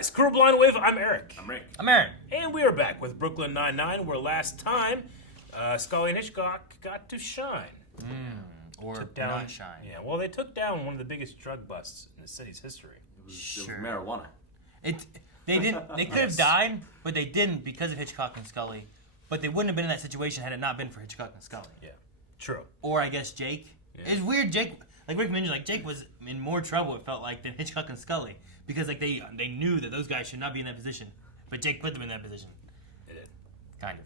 guys, Crew Blind Wave, I'm Eric. I'm Rick. I'm Aaron. And we are back with Brooklyn Nine-Nine, where last time Scully and Hitchcock got to shine. Or Took down, not shine. Yeah, well, they took down one of the biggest drug busts in the city's history. It was marijuana. They didn't. They could have died, but they didn't because of Hitchcock and Scully. But they wouldn't have been in that situation had it not been for Hitchcock and Scully. Yeah, true. Or I guess Jake. Yeah. It's weird. Jake, like Rick mentioned, like Jake was in more trouble. It felt like than Hitchcock and Scully because like they knew that those guys should not be in that position, but Jake put them in that position. They did. Kind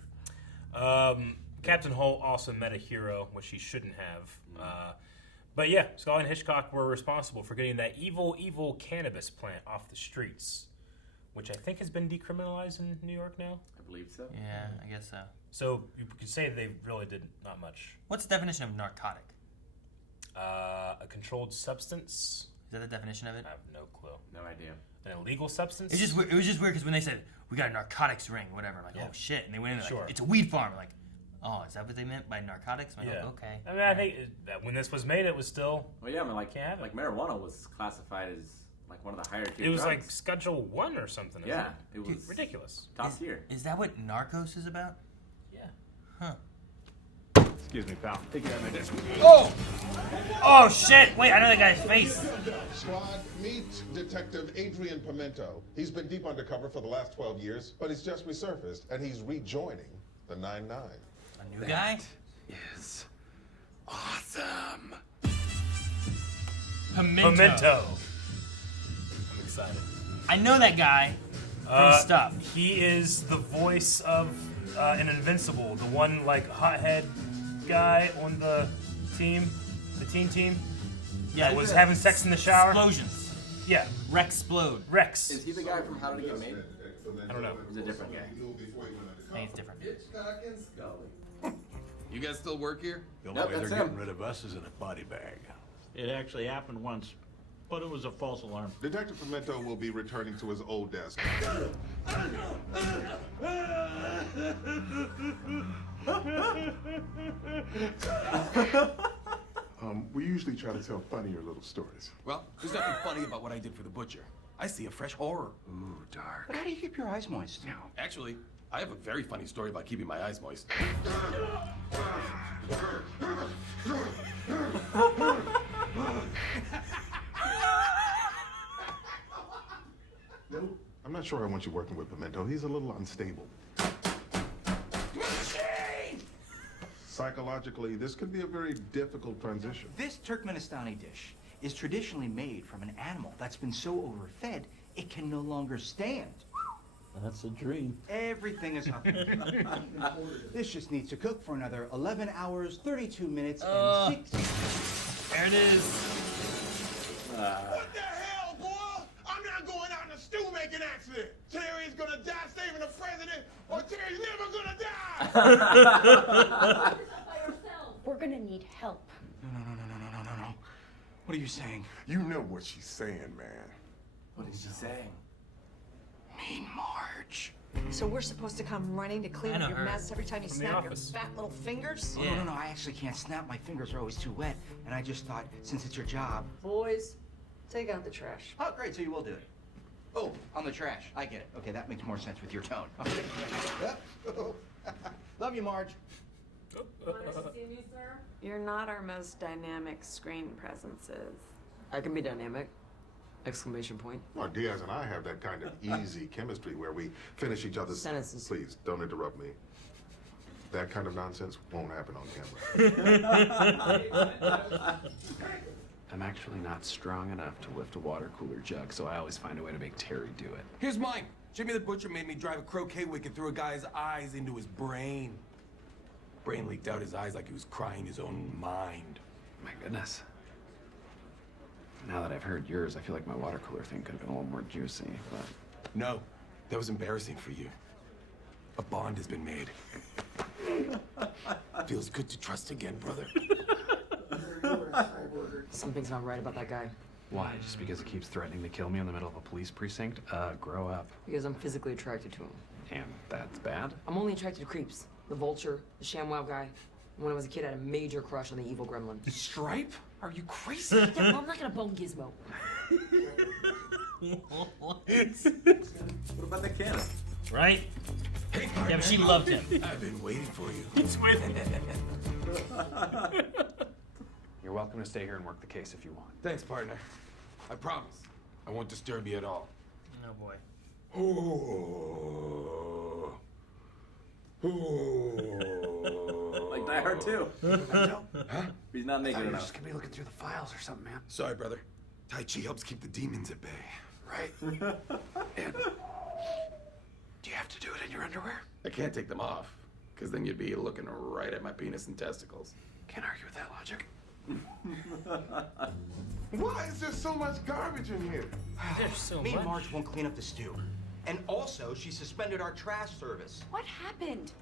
of. Captain Holt also met a hero, which he shouldn't have. But yeah, Scully and Hitchcock were responsible for getting that evil cannabis plant off the streets, which I think has been decriminalized in New York now. I believe so. Yeah, I guess so. So you could say they really did not much. What's the definition of narcotic? A controlled substance. Is that the definition of it? I have no clue. No idea. An illegal substance? It was just weird because when they said we got a narcotics ring, whatever, I'm like, Yeah. oh shit, and they went in Sure. like, it's a weed farm. I'm like, oh, is that what they meant by narcotics? I'm like, Yeah. oh, okay. I mean, I think that when this was made, it was still. Well, yeah, I mean, like Can't have it. marijuana was classified as like one of the higher tier It was drugs. like Schedule 1 or something. Isn't yeah, it? it was Ridiculous. top tier. Is that what Narcos is about? Yeah. Huh. Excuse me, pal. Take care of my desk. Oh! Oh shit! Wait, I know that guy's face. Squad, meet Detective Adrian Pimento. He's been deep undercover for the last 12 years, but he's just resurfaced, and he's rejoining the 9-9. A new guy? Is awesome. Pimento. I'm excited. I know that guy from stuff. He is the voice of an Invincible, the one like hothead guy on the team, the teen team. Yeah, that was having sex in the shower. Explosions. Yeah, Rexplode. Rex. Is he the guy from How Did It Get Made? I don't know. He's a different guy. I think it's different. You guys still work here? The only Yep, way they're that's getting him. rid of us is in a body bag. It actually happened once, but it was a false alarm. Detective Pimento will be returning to his old desk. We usually try to tell funnier little stories. Well, there's nothing funny about what I did for the butcher. I see a fresh horror. Ooh, dark. But how do you keep your eyes moist? Actually, I have a very funny story about keeping my eyes moist. No, I'm not sure I want you working with Pimento. He's a little unstable. Psychologically, this could be a very difficult transition. This Turkmenistani dish is traditionally made from an animal that's been so overfed it can no longer stand. That's a dream. Everything is up. This just needs to cook for another 11 hours, 32 minutes, and 60. There it is. What the hell, boy? I'm not going out in a stew-making accident. Terry's gonna die saving the president, or Terry's never gonna die. We're gonna need help. No. What are you saying? You know what she's saying, man. What is she saying? Mean Marge. So we're supposed to come running to clean I know up your her. mess every time you From the snap your office. fat little fingers? Yeah. No, I actually can't snap. My fingers are always too wet. And I just thought, since it's your job. Boys, take out the trash. Oh, great, so you will do it. Oh, on the trash. I get it. Okay, that makes more sense with your tone. Okay. Love you, Marge. You're not our most dynamic screen presences. I can be dynamic. Exclamation point. Well, Diaz and I have that kind of easy chemistry where we finish each other's Sentences. Please, don't interrupt me. That kind of nonsense won't happen on camera. I'm actually not strong enough to lift a water cooler jug, so I always find a way to make Terry do it. Here's mine. Jimmy the Butcher made me drive a croquet wicket through a guy's eyes into his brain. Brain leaked out his eyes like he was crying his own mind. My goodness. Now that I've heard yours, I feel like my water cooler thing could have been a little more juicy, but... No, that was embarrassing for you. A bond has been made. Feels good to trust again, brother. Something's not right about that guy. Why? Just because he keeps threatening to kill me in the middle of a police precinct? Grow up. Because I'm physically attracted to him. And that's bad? I'm only attracted to creeps. The vulture, the ShamWow guy. When I was a kid, I had a major crush on the evil gremlin. Stripe? Are you crazy? Yeah, well, I'm not gonna bone Gizmo. about the cannon? Right? Hey, Yeah, but she loved him. I've been waiting for you. He's waiting. You're welcome to stay here and work the case if you want. Thanks, partner. I promise. I won't disturb you at all. Oh boy. Like Die Hard 2. Huh? He's not I making thought you it were up. just gonna be looking through the files or something, man. Sorry, brother. Tai Chi helps keep the demons at bay. Right? And do you have to do it in your underwear? I can't take them off, because then you'd be looking right at my penis and testicles. Can't argue with that logic. Why is there so much garbage in here? There's so Me and much. Marge won't clean up the stew. And also, she suspended our trash service. What happened?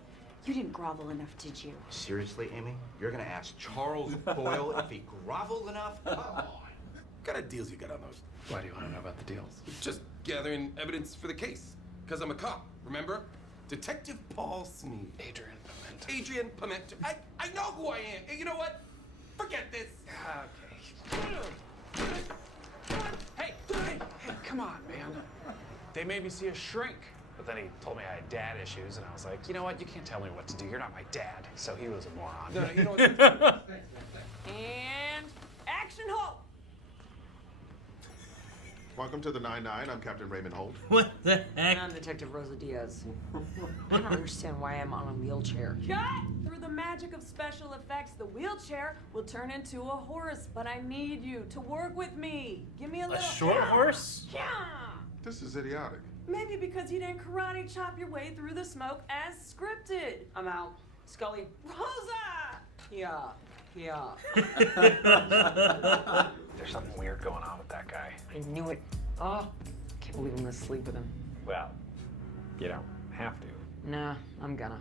You didn't grovel enough, did you? Seriously, Amy? You're gonna ask Charles Boyle if he groveled enough? Come on. What kind of deals you got on those? Why do you want to know about the deals? Just gathering evidence for the case. Because I'm a cop, remember? Detective Paul Sneed. Adrian Pimento. Adrian Pimento. I know who I am. And you know what? Forget this. Hey, come on, man. They made me see a shrink. But then he told me I had dad issues, and I was like, you know what? You can't tell me what to do. You're not my dad. So he was a moron. No, you know what? And action halt! Welcome to the 9-9. I'm Captain Raymond Holt. What the heck? And I'm Detective Rosa Diaz. I don't understand why I'm on a wheelchair. Cut! Through the magic of special effects, the wheelchair will turn into a horse, but I need you to work with me. Give me a A little. short horse? Yeah. This is idiotic. Maybe because you didn't karate chop your way through the smoke as scripted. I'm out. Scully. Rosa! Yeah. There's something weird going on with that guy. I knew it. Oh, can't believe I'm gonna sleep with him. Well, you don't have to. Nah, I'm gonna.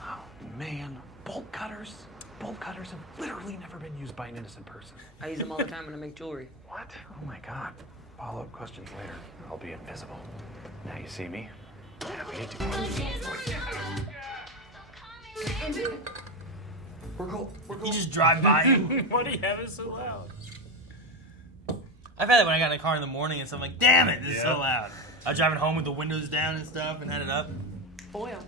Oh, man. Bolt cutters? Bolt cutters have literally never been used by an innocent person. I use them all the time when I make jewelry. What? Oh my god. Follow-up questions later. I'll be invisible. Now you see me? Navigate to We're cool. You just drive by him. Why do you have it so loud? I've had it when I got in the car in the morning and stuff. I'm like, damn it, this is so Yeah. loud. I was driving home with the windows down and stuff and had it up. Boyle,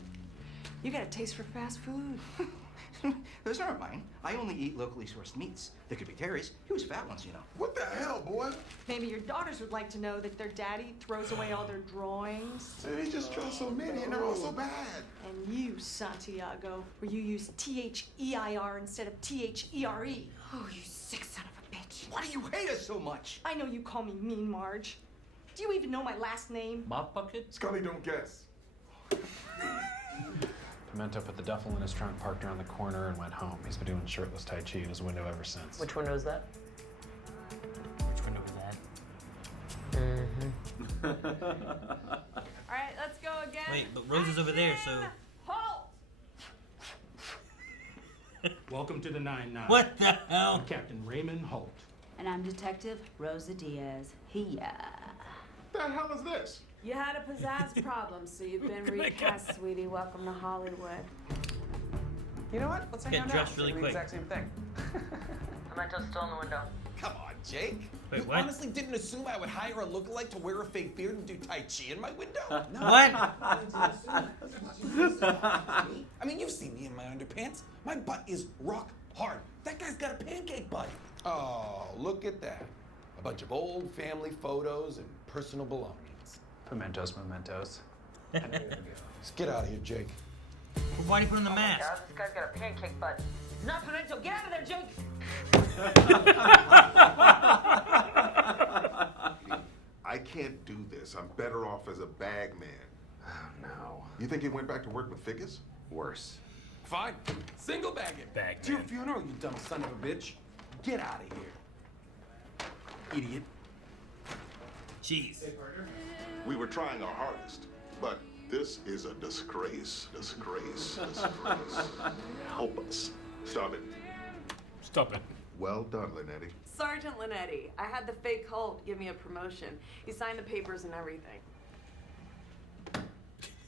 you got a taste for fast food. Those aren't mine. I only eat locally sourced meats. They could be Terry's. He was fat once, you know. What the hell, boy? Maybe your daughters would like to know that their daddy throws away all their drawings. They just draw so many and they're all so bad. And you, Santiago, where you use T-H-E-I-R instead of T-H-E-R-E. Oh, you sick son of a bitch. Why do you hate us so much? I know you call me Mean Marge. Do you even know my last name? Mop bucket? Scully don't guess. Pimento put the duffel in his trunk, parked around the corner, and went home. He's been doing shirtless Tai Chi in his window ever since. Which window is that? Which window was that? All right, let's go again. Wait, but Rose is over there, so. Halt! Welcome to the 9-9. What the hell? I'm Captain Raymond Holt. And I'm Detective Rosa Diaz. Hiya. The hell is this? You had a pizzazz problem, so you've been recast, sweetie. Welcome to Hollywood. You know what? Let's hang Get out dressed now. really Do quick. the exact same thing. Pimento's still in the window. Come on, Jake. Wait, you what? honestly didn't assume I would hire a lookalike to wear a fake beard and do Tai Chi in my window? What? I mean, you've seen me in my underpants. My butt is rock hard. That guy's got a pancake butt. Oh, look at that. A bunch of old family photos and personal belongings. Pimentos, mementos. Let's get out of here, Jake. Why do you put on the mask? God, this guy's got a pancake butt. Not Pimento. Get out of there, Jake. I can't do this. I'm better off as a bag man. Oh, no. You think he went back to work with figures? Worse. Fine. Single bag it. Bag It's your man. funeral, you dumb son of a bitch. Get out of here. Idiot. Jeez. We were trying our hardest, but this is a disgrace. Disgrace. Help us. Stop it. Stop it. Well done, Linetti. Sergeant Linetti, I had the fake Holt give me a promotion. He signed the papers and everything.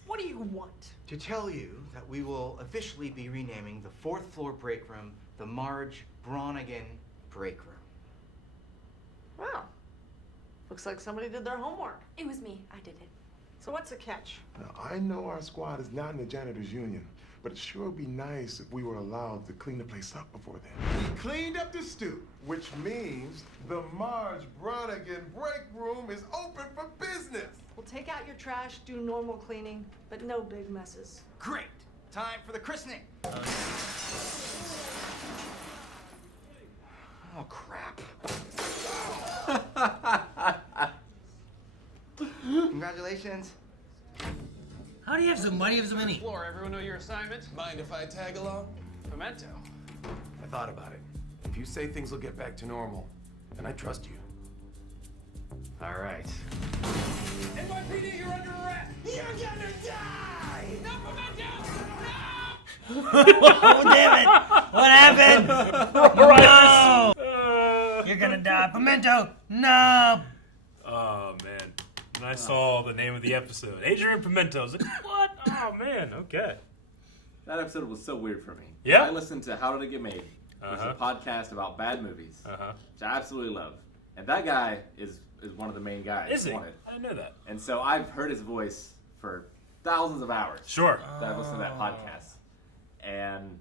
What do you want? To tell you that we will officially be renaming the 4th floor break room the Marge Bronigan Break Room. Wow. Looks like somebody did their homework. It was me. I did it. So what's the catch? Now, I know our squad is not in the janitors union, but it sure would be nice if we were allowed to clean the place up before then. We cleaned up the stew, which means the Marge Bronigan break room is open for business. We'll take out your trash, do normal cleaning, but no big messes. Great. Time for the christening. Oh, crap. Congratulations. How do you have so money? You have so many. Floor, everyone know your assignment? Mind if I tag along? Pimento. I thought about it. If you say things will get back to normal, then I trust you. All right. NYPD, you're under arrest! You're gonna die! No, Oh, damn it! What happened? No! You're gonna die. Pimento! No! Oh, man. And I saw the name of the episode. Adrian Pimento. I was like, what? Oh, man. Okay. That episode was so weird for me. Yeah? I listened to How Did It Get Made, which is a podcast about bad movies, which I absolutely love. And that guy is one of the main guys. Is he? on it. I didn't know that. And so I've heard his voice for thousands of hours. Sure. That I've listened to that podcast. And,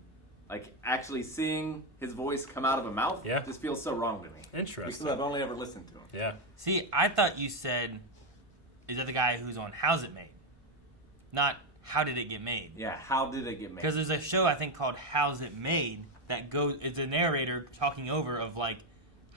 like, actually seeing his voice come out of a mouth just feels so wrong to me. Interesting. Because I've only ever listened to him. Yeah. See, I thought you said, is that the guy who's on How's It Made? Not How Did It Get Made? Yeah, How Did It Get Made? Because there's a show, I think, called How's It Made that goes, it's a narrator talking over of, like,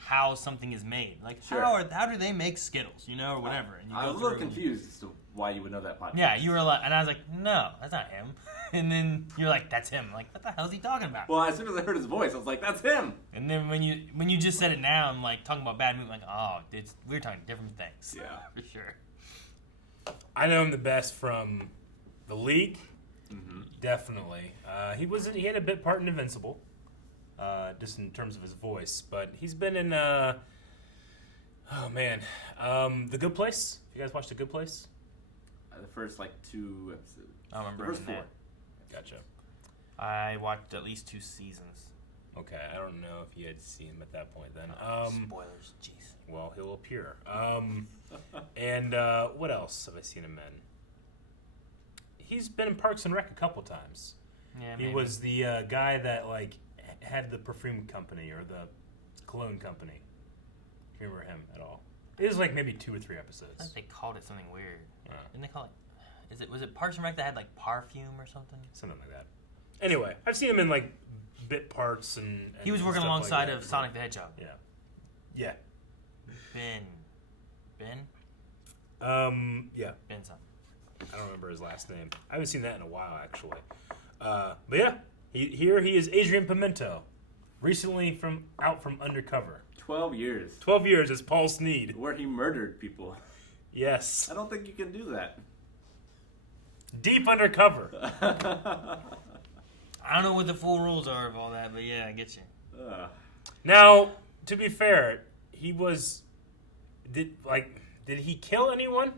how something is made. Like, Sure. how do they make Skittles, you know, or whatever. And you I go was a little through and you- confused as to why you would know that podcast. Yeah, you were like, and I was like, no, that's not him. And then you're like, that's him. I'm like, what the hell is he talking about? Well, as soon as I heard his voice, I was like, that's him. And then when you just said it now, I'm like talking about bad movies. I'm like, oh, we're talking different things. Yeah, for sure. I know him the best from The League. Definitely. He had a bit part in Invincible, just in terms of his voice. But he's been in, The Good Place. You guys watched The Good Place? The first, 2 episodes. I remember the first him in 4. that. Gotcha. I watched at least 2 seasons. Okay, I don't know if you had seen him at that point then. Spoilers, jeez. Well, he'll appear. And what else have I seen him in? He's been in Parks and Rec a couple times. Yeah, he maybe. was the guy that had the perfume company or the cologne company. Do you remember him at all? It was maybe 2 or 3 episodes. I think they called it something weird. Didn't they call it? Was it Parks and Rec that had perfume or something? Something like that. Anyway, I've seen him in bit parts and he was working stuff alongside like that. of Sonic the Hedgehog. Yeah. Yeah. Ben. Yeah. Ben something. I don't remember his last name. I haven't seen that in a while, actually. But yeah, he is Adrian Pimento, recently out from Undercover. 12 years. 12 years as Paul Sneed. Where he murdered people. Yes. I don't think you can do that. Deep undercover. I don't know what the full rules are of all that, but yeah, I get you. Now, to be fair, did he kill anyone?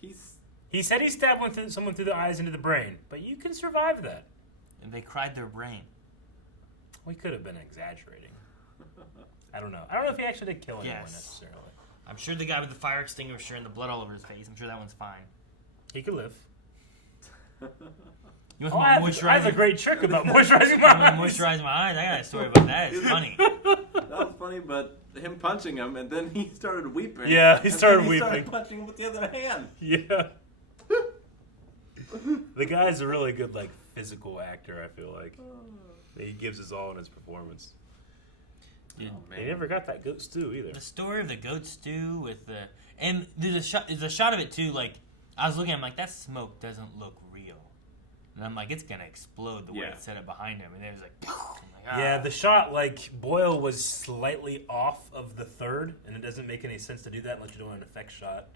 He said he stabbed someone through the eyes into the brain, but you can survive that. And they cried their brain. We could have been exaggerating. I don't know. I don't know if he actually did kill anyone necessarily. I'm sure the guy with the fire extinguisher and the blood all over his face, I'm sure that one's fine. He could live. You want moisturizer? I have a great trick about moisturizing my eyes. Moisturize my eyes? I got a story about that. It's funny. That was funny, but him punching him, and then he started weeping. Yeah, he started and then weeping. Started punching him with the other hand. Yeah. The guy's a really good physical actor, I feel like. He gives his all in his performance. Dude, He never got that goat stew either. The story of the goat stew with the... And there's a shot of it too, I was looking, I'm like, that smoke doesn't look real. And I'm like, it's going to explode the way it's set up behind him. And it was like... I'm like, Yeah, the shot, Boyle was slightly off of the third, and it doesn't make any sense to do that unless you're doing an effect shot.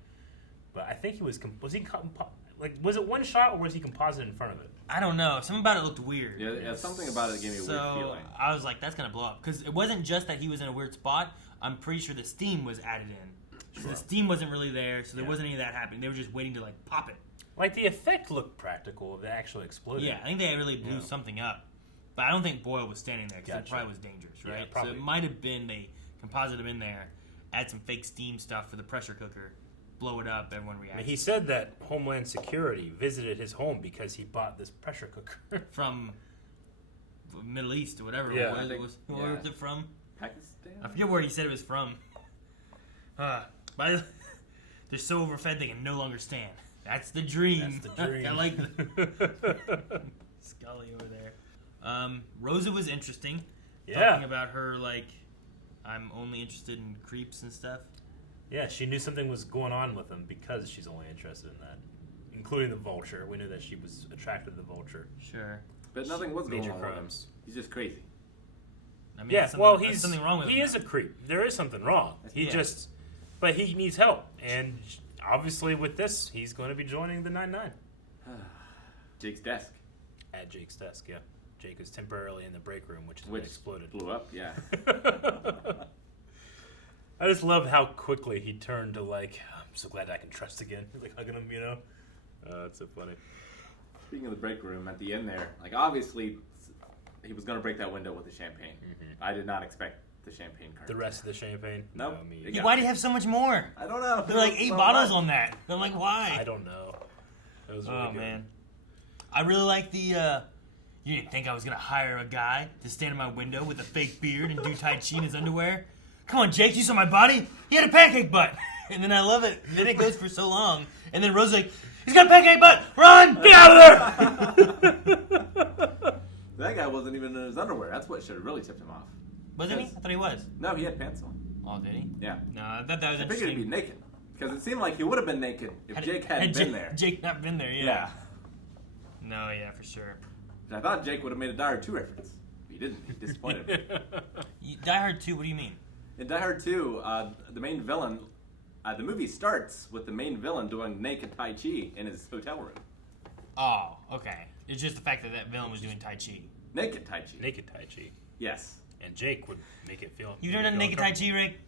But I think he was was it one shot or was he composite in front of it? I don't know. Something about it looked weird. Yeah, something about it gave me a weird feeling. I was like, that's going to blow up. Because it wasn't just that he was in a weird spot. I'm pretty sure the steam was added in. Sure. The steam wasn't really there, so there wasn't any of that happening. They were just waiting to pop it. The effect looked practical if it actually exploded. Yeah, I think they really blew something up. But I don't think Boyle was standing there because it probably was dangerous, right? Yeah, probably. So it might have been they composited him in there. add some fake steam stuff for the pressure cooker, blow it up, everyone reacts. He said that Homeland Security visited his home because he bought this pressure cooker from Middle East or whatever. Yeah. Where was it from? Pakistan? I forget where he said it was from. They're so overfed they can no longer stand. That's the dream. That's the dream. I like Scully over there. Rosa was interesting. Yeah. Talking about her, like, I'm only interested in creeps and stuff. Yeah, she knew something was going on with him because she's only interested in that. Including the Vulture. We knew that she was attracted to the Vulture. Sure. But nothing was going Major on crimes. with him. He's just crazy. I mean, Yeah, there's something wrong with him. He is a creep. There is something wrong. Yeah. But he needs help. And obviously with this, he's going to be joining the 9-9. Jake's desk. At Jake's desk, yeah. Jake is temporarily in the break room, which exploded. Blew up, yeah. I just love how quickly he turned to like, I'm so glad I can trust again. Like hugging him, you know? It's so funny. Speaking of the break room, at the end there, like obviously he was going to break that window with the champagne. Mm-hmm. I did not expect the champagne cart. The rest of the champagne? Nope. Yeah, why do you have so much more? I don't know. There are like 8 bottles on that. I'm like, why? I don't know. That was really good. Man. I really like the, you didn't think I was going to hire a guy to stand in my window with a fake beard and do Tai Chi in his underwear? Come on, Jake, you saw my body? He had a pancake butt. And then I love it. Then it goes for so long. And then Rose's like, he's got a pancake butt! Run! Get out of there! That guy wasn't even in his underwear. That's what should have really tipped him off. Wasn't he? I thought he was. No, he had pants on. Oh, did he? Yeah. No, I thought that was I figured interesting. he'd be naked. Because it seemed like he would have been naked if Jake hadn't been there. Jake not been there, Yeah. No, yeah, for sure. I thought Jake would have made a Die Hard 2 reference. He didn't. He disappointed me. Die Hard 2, what do you mean? In Die Hard 2, the main villain, the movie starts with the main villain doing naked Tai Chi in his hotel room. Oh, okay. It's just the fact that that villain was doing Tai Chi. Naked Tai Chi. Naked Tai Chi. Yes. And Jake would make it feel... You done naked Tai Chi, Rick?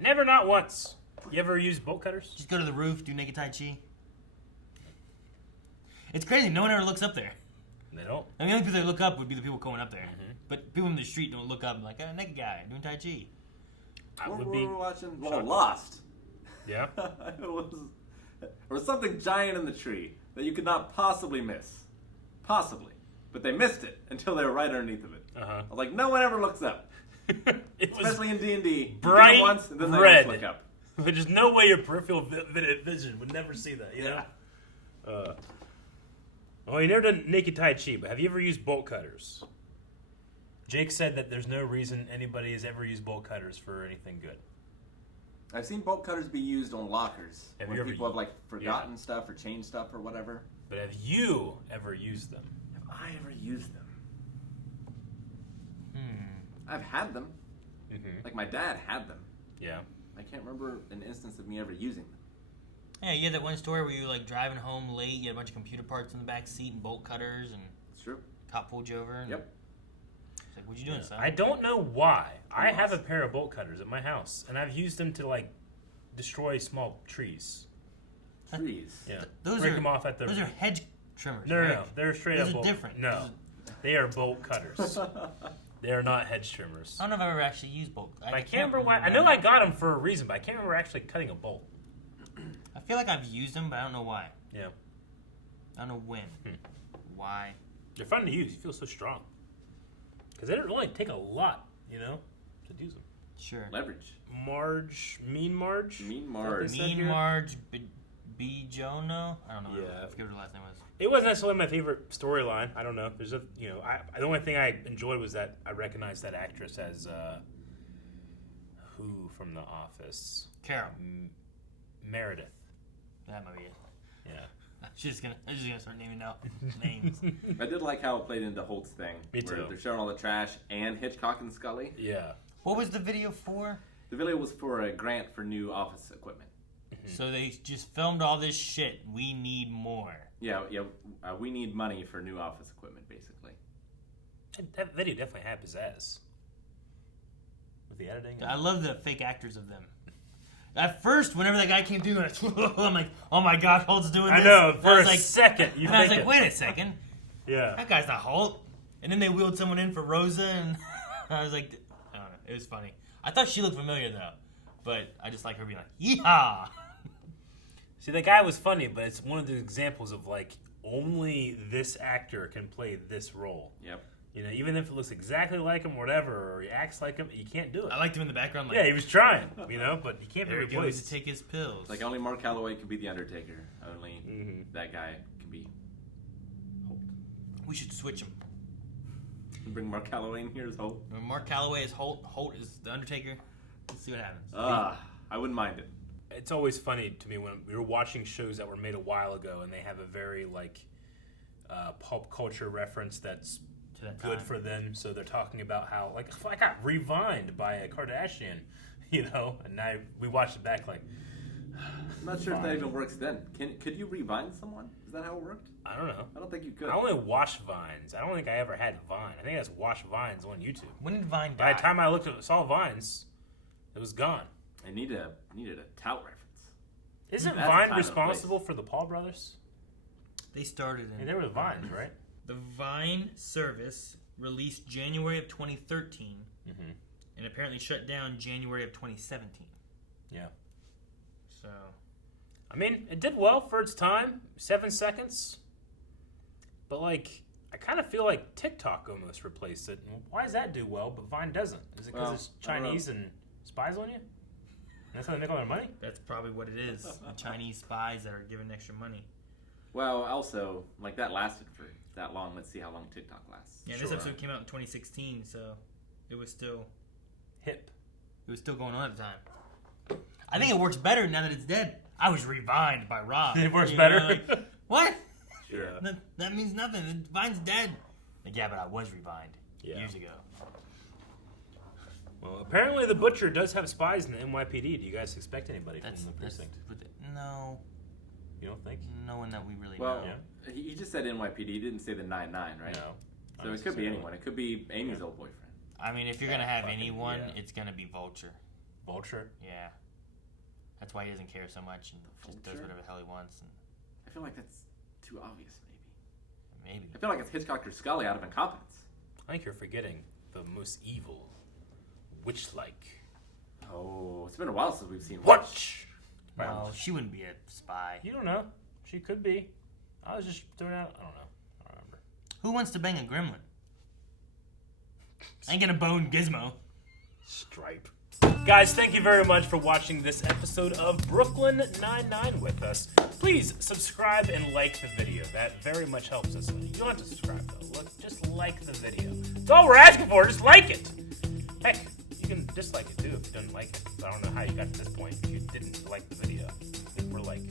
Never, not once. You ever use bolt cutters? Just go to the roof, do naked Tai Chi. It's crazy. No one ever looks up there. They don't. I mean, the only people that look up would be the people going up there. Mm-hmm. But people in the street don't look up and like, naked guy doing Tai Chi. What were we watching? Well, Lost. Yeah. There was something giant in the tree that you could not possibly miss. Possibly. But they missed it until they were right underneath of it. Uh-huh. I was like, no one ever looks up. Especially in D&D. Bright you get it once, and then they red. always look up. There's no way your peripheral vision would never see that, you know? Well, you never done naked Tai Chi, but have you ever used bolt cutters? Jake said that there's no reason anybody has ever used bolt cutters for anything good. I've seen bolt cutters be used on lockers Have when you ever people have like forgotten Yeah. stuff or changed stuff or whatever. But have you ever used them? Have I ever used them? I've had them. Mm-hmm. Like my dad had them. Yeah. I can't remember an instance of me ever using them. Yeah, you had that one story where you were like driving home late, you had a bunch of computer parts in the back seat and bolt cutters, and it's true. Cop pulled you over. And Yep. It's like, what you doing, son? I don't know why. I have a pair of bolt cutters at my house, and I've used them to like destroy small trees. Trees. Yeah. Those Break are them off at the. Those are hedge trimmers. No, right? they're straight Those up. are bolt. different. No, they are bolt cutters. They are not hedge trimmers. I don't know if I've ever actually used bolt. I can't remember why. I know I got them for a reason, but I can't remember actually cutting a bolt. I feel like I've used them, but I don't know why. Yeah. I don't know when. Why? They're fun to use. You feel so strong. Because they don't really take a lot, you know, to use them. Sure. Leverage. Mean Marge? Mean Marge. Mean Marge Bijono? I don't know. Yeah. I forget what her last name was. It wasn't necessarily my favorite storyline. I don't know. There's a, you know, the only thing I enjoyed was that I recognized that actress as, who from The Office? Carol. Meredith. That might be it. Yeah. I'm just gonna start naming now names. I did like how it played into Holt's thing. Me where too. they're showing all the trash and Hitchcock and Scully. Yeah. What was the video for? The video was for a grant for new office equipment. So they just filmed all this shit. We need more. Yeah. We need money for new office equipment, basically. That video definitely had pizzazz. With the editing. I love the fake actors of them. At first, whenever that guy came through, I'm like, oh my god, Holt's doing this. I know, for a second. And I was like, wait a second. Yeah. That guy's not Holt. And then they wheeled someone in for Rosa, and I was like, I don't know. It was funny. I thought she looked familiar, though. But I just like her being like, yeehaw! See, that guy was funny, but it's one of the examples of, like, only this actor can play this role. Yep. You know, even if it looks exactly like him or whatever, or he acts like him, you can't do it. I liked him in the background. Like, yeah, he was trying, you know, but he can't be there he goes replaced. to take his pills. Like, only Mark Calloway can be the Undertaker. Only that guy can be Holt. We should switch him. Bring Mark Calloway in here as Holt. Mark Calloway is Holt. Holt is the Undertaker. Let's see what happens. I wouldn't mind it. It's always funny to me when we were watching shows that were made a while ago and they have a very, like, pop culture reference that's good for them. So they're talking about how, like, I got revined by a Kardashian, you know, and now we watched it back like, I'm not sure if that even works then. Could you rewind someone? Is that how it worked? I don't know. I don't think you could. I only watch Vines. I don't think I ever had Vine. I think I just watched Vines on YouTube. When did Vine die? By the time I saw Vines, it was gone. I needed a tout reference. Isn't That's Vine a time and responsible for the Paul brothers? They started in... Yeah, they were the Vines, right? The Vine service released January of 2013 and apparently shut down January of 2017. Yeah. So... I mean, it did well for its time. 7 seconds. But, like, I kind of feel like TikTok almost replaced it. Why does that do well, but Vine doesn't? Is it because it's Chinese and spies on you? That's how they make all their money? That's probably what it is. The Chinese spies that are giving extra money. Well, also, like, that lasted for that long. Let's see how long TikTok lasts. Yeah, this episode came out in 2016, so it was still... hip. It was still going on at the time. I think it works better now that it's dead. I was revined by Rob. It works better? Like, what? Sure. That means nothing. Vine's dead. Like, yeah, but I was revined years ago. Well, apparently the Butcher does have spies in the NYPD. Do you guys expect anybody from the precinct? No. You don't think? No one that we really Well, know. he just said NYPD. He didn't say the 9-9, right? No. So it could be anyone. It could be Amy's old boyfriend. I mean, if you're going to have anyone, it's going to be Vulture. Vulture? Yeah. That's why he doesn't care so much and just does whatever the hell he wants. And I feel like that's too obvious, maybe. Maybe. I feel like it's Hitchcock or Scully out of incompetence. I think you're forgetting the most evil, witch-like. Oh, it's been a while since we've seen Watch! Well, she wouldn't be a spy. You don't know. She could be. I was just throwing out. I don't know. I don't remember. Who wants to bang a gremlin? I ain't gonna bone Gizmo. Stripe. Guys, thank you very much for watching this episode of Brooklyn Nine-Nine with us. Please subscribe and like the video. That very much helps us. You don't have to subscribe, though. Look, just like the video. That's all we're asking for. Just like it. Heck, you can dislike it, too, if you didn't like it. I don't know how you got to this point if you didn't like the video. We're like...